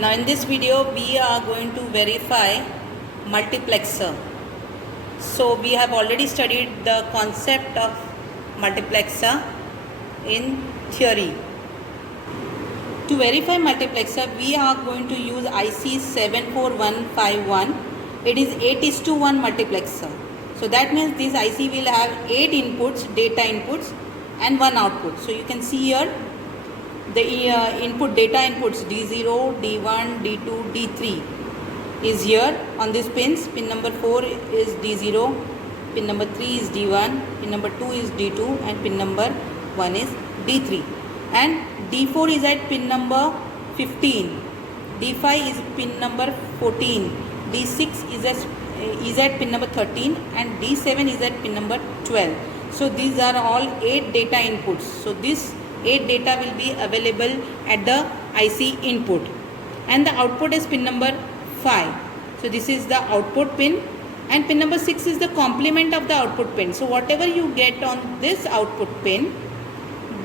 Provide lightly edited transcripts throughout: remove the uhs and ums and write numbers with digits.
Now in this video we are going to verify multiplexer. So we have already studied the concept of multiplexer in theory. To verify multiplexer we are going to use IC 74151. It is 8:1 multiplexer. So that means this IC will have 8 inputs, data inputs and 1 output. So you can see here the data inputs D0, D1, D2, D3 is here on these pins. Pin number 4 is D0, pin number 3 is D1, pin number 2 is D2 and pin number 1 is D3. And D4 is at pin number 15, D5 is pin number 14, D6 is at pin number 13 and D7 is at pin number 12. So these are all 8 data inputs. So this 8 data will be available at the IC input and the output is pin number 5. So this is the output pin and pin number 6 is the complement of the output pin. So whatever you get on this output pin,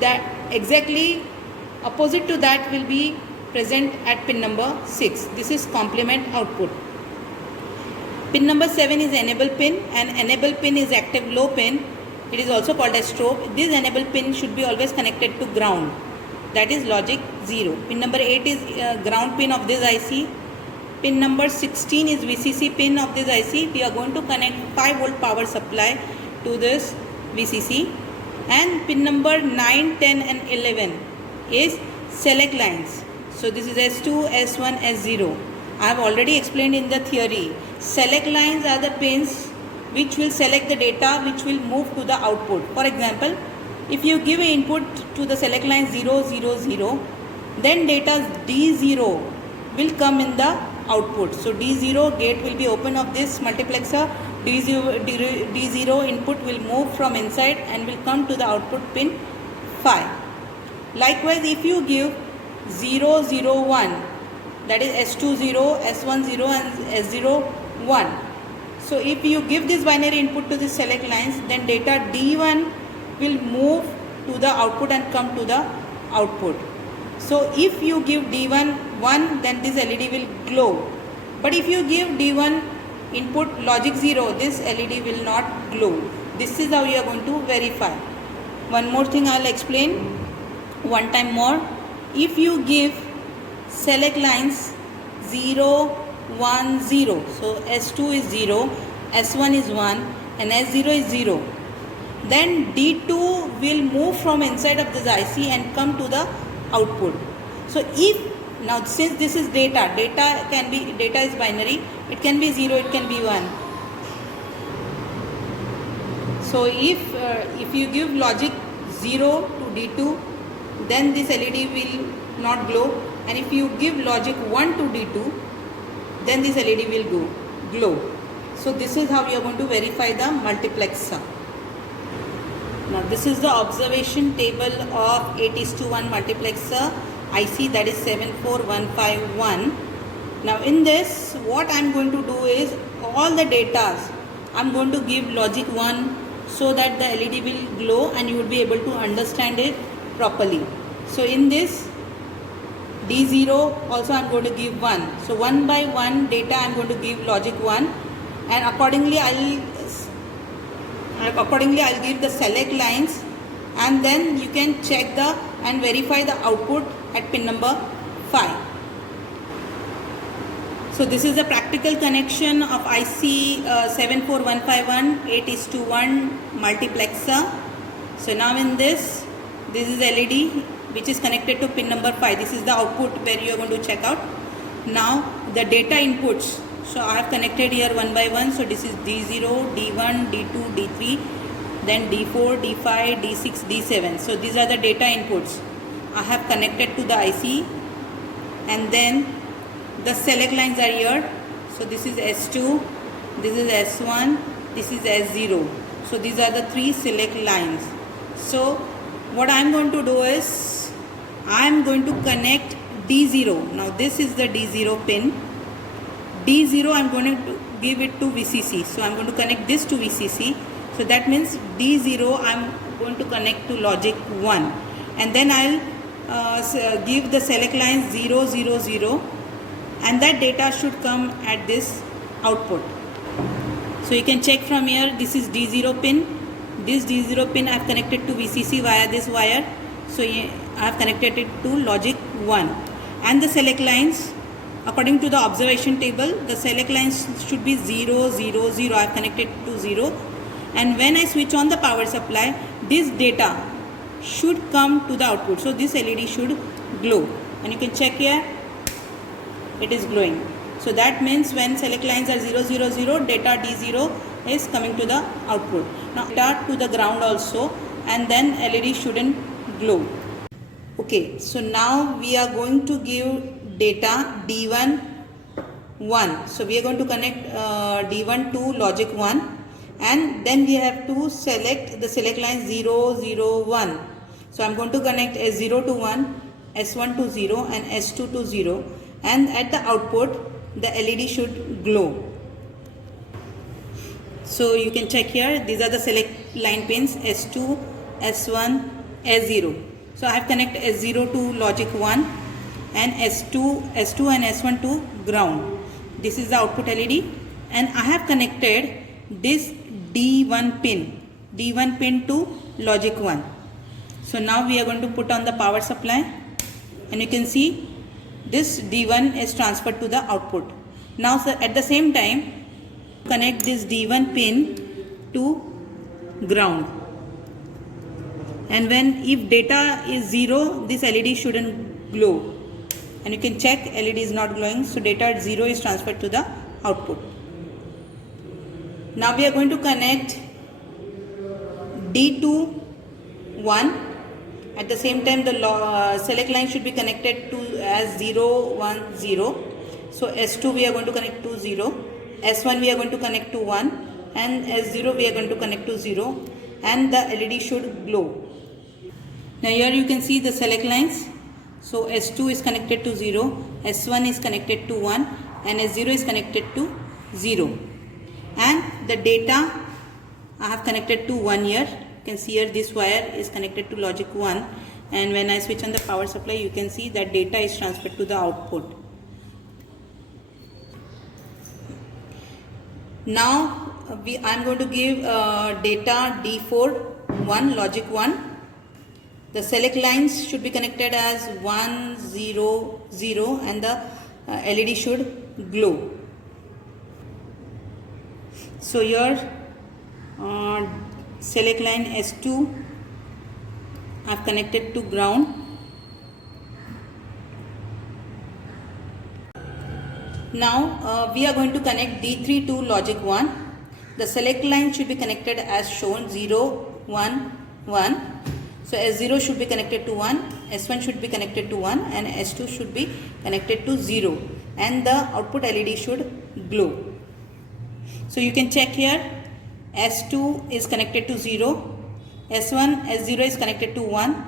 that exactly opposite to that will be present at pin number 6. This is complement output. Pin number 7 is enable pin and enable pin is active low pin. It is also called as strobe. This enable pin should be always connected to ground, that is logic 0. Pin number 8 is ground pin of this IC. Pin number 16 is VCC pin of this IC. We are going to connect 5 volt power supply to this VCC. And pin number 9, 10 and 11 is select lines. So this is S2, S1, S0. I have already explained in the theory. Select lines are the pins which will select the data which will move to the output. For example, if you give an input to the select line 0, 0, 0, then data D0 will come in the output. So D0 gate will be open of this multiplexer. D0 input will move from inside and will come to the output pin 5. Likewise, if you give 0, 0, 1, that is S2 0, S1 0 and S0 1. So if you give this binary input to the select lines, then data D1 will move to the output and come to the output. So if you give D1 1, then this LED will glow. But if you give D1 input logic 0, this LED will not glow. This is how you are going to verify. One more thing I will explain one time more. If you give select lines 0, 1, 0, so S2 is 0, S1 is 1 and S0 is 0, then D2 will move from inside of this IC and come to the output. So if now since this is data is binary, it can be 0, it can be 1. So if you give logic 0 to D2, then this LED will not glow, and if you give logic 1 to D2, then this LED will glow. So this is how you are going to verify the multiplexer. Now this is the observation table of 8:1 multiplexer IC, that is 74151. Now in this, what I am going to do is all the data I am going to give logic 1 so that the LED will glow and you will be able to understand it properly. So in this D0 also I am going to give 1. So one by one data I am going to give logic 1 and accordingly I'll give the select lines, and then you can check and verify the output at pin number 5. So this is the practical connection of IC 74151 8:1 multiplexer. So now in this is LED which is connected to pin number 5. This is the output where you are going to check out. Now the data inputs. So I have connected here one by one. So this is D0, D1, D2, D3, then D4, D5, D6, D7. So these are the data inputs I have connected to the IC, and then the select lines are here. So this is S2, this is S1, this is S0. So these are the 3 select lines. So what I am going to do is I am going to connect D0. Now this is the D0 pin. D0 I am going to give it to VCC. So I am going to connect this to VCC. So that means D0 I am going to connect to logic 1. And then I will give the select lines 0, 0, 0 and that data should come at this output. So you can check from here, this is D0 pin. This D0 pin I have connected to VCC via this wire. So I have connected it to logic 1. And the select lines, according to the observation table, the select lines should be 0, 0, 0. I have connected to 0. And when I switch on the power supply, this data should come to the output. So this LED should glow. And you can check here, it is glowing. So that means when select lines are 0, 0, 0, data D0 is coming to the output. Now data to the ground also, and then LED shouldn't glow. Okay, so now we are going to give data D1 1. So we are going to connect D1 to logic 1, and then we have to select the select line 0, 0, 1. So I am going to connect S0 to 1, S1 to 0 and S2 to 0, and at the output the LED should glow. So you can check here, these are the select line pins S2, S1, S0. So I have connected S0 to logic 1 and S2 and S1 to ground. This is the output LED, and I have connected this D1 pin to logic 1. So now we are going to put on the power supply, and you can see this D1 is transferred to the output. Now at the same time, connect this D1 pin to ground. And if data is 0, this LED shouldn't glow. And you can check, LED is not glowing, so data at 0 is transferred to the output. Now we are going to connect D2 1. At the same time, the select line should be connected to as 0, 1, 0. So S2 we are going to connect to 0, S1 we are going to connect to 1, and S0 we are going to connect to 0, and the LED should glow. Now here you can see the select lines. So S2 is connected to 0, S1 is connected to 1, and S0 is connected to 0. And the data I have connected to 1 here. You can see here this wire is connected to logic 1, and when I switch on the power supply, you can see that data is transferred to the output. Now I am going to give data D4 1 logic 1. The select lines should be connected as 1, 0, 0, and the LED should glow. So here select line S2 I have connected to ground. Now we are going to connect D3 to logic 1. The select line should be connected as shown 0, 1, 1. So S0 should be connected to 1, S1 should be connected to 1, and S2 should be connected to 0, and the output LED should glow. So you can check here, S2 is connected to 0, S1, S0 is connected to 1,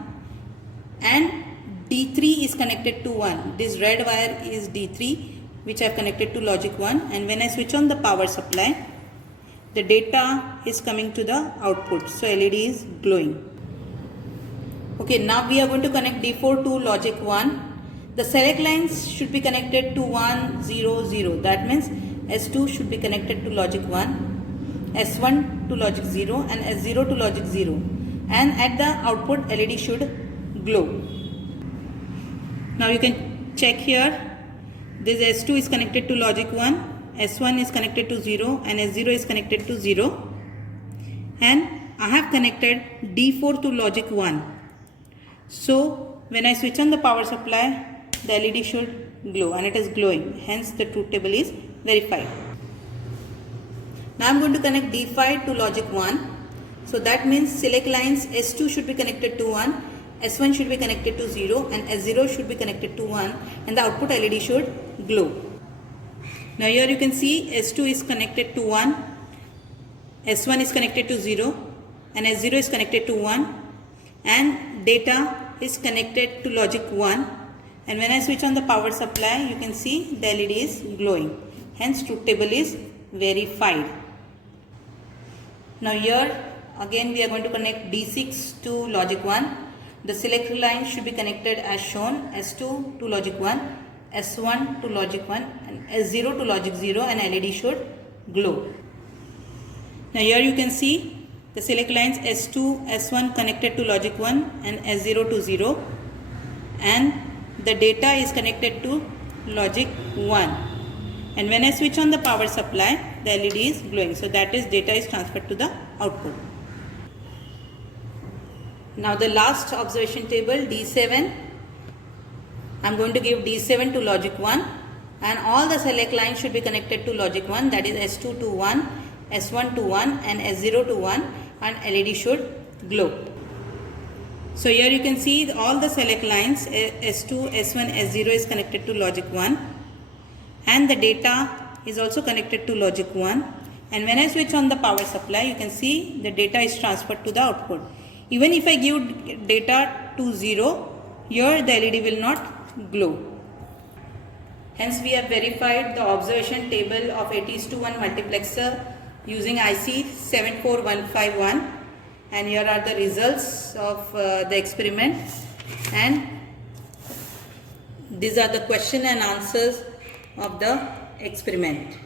and D3 is connected to 1. This red wire is D3, which I have connected to logic 1, and when I switch on the power supply, the data is coming to the output, so LED is glowing. Okay, now we are going to connect D4 to logic 1. The select lines should be connected to 1, 0, 0. That means S2 should be connected to logic 1, S1 to logic 0, and S0 to logic 0. And at the output, LED should glow. Now you can check here. This S2 is connected to logic 1, S1 is connected to 0, and S0 is connected to 0. And I have connected D4 to logic 1. So when I switch on the power supply, the LED should glow, and it is glowing. Hence the truth table is verified. Now I am going to connect D5 to logic 1. So that means select lines S2 should be connected to 1, S1 should be connected to 0, and S0 should be connected to 1, and the output LED should glow. Now here you can see S2 is connected to 1, S1 is connected to 0, and S0 is connected to 1, and data is connected to logic 1, and when I switch on the power supply, you can see the LED is glowing. Hence truth table is verified. Now here again we are going to connect D6 to logic 1. The select line should be connected as shown, S2 to logic 1, S1 to logic 1 and S0 to logic 0, and LED should glow. Now here you can see the select lines S2, S1 connected to logic 1 and S0 to 0, and the data is connected to logic 1, and when I switch on the power supply, the LED is glowing. So that is, data is transferred to the output. Now the last observation table, D7. I am going to give D7 to logic 1, and all the select lines should be connected to logic 1, that is S2 to 1, S1 to 1 and S0 to 1, and LED should glow. So here you can see all the select lines S2, S1, S0 is connected to logic 1, and the data is also connected to logic 1, and when I switch on the power supply, you can see the data is transferred to the output. Even if I give data to 0, here the LED will not glow. Hence we have verified the observation table of 8:1 multiplexer using IC 74151, and here are the results of the experiment, and these are the question and answers of the experiment.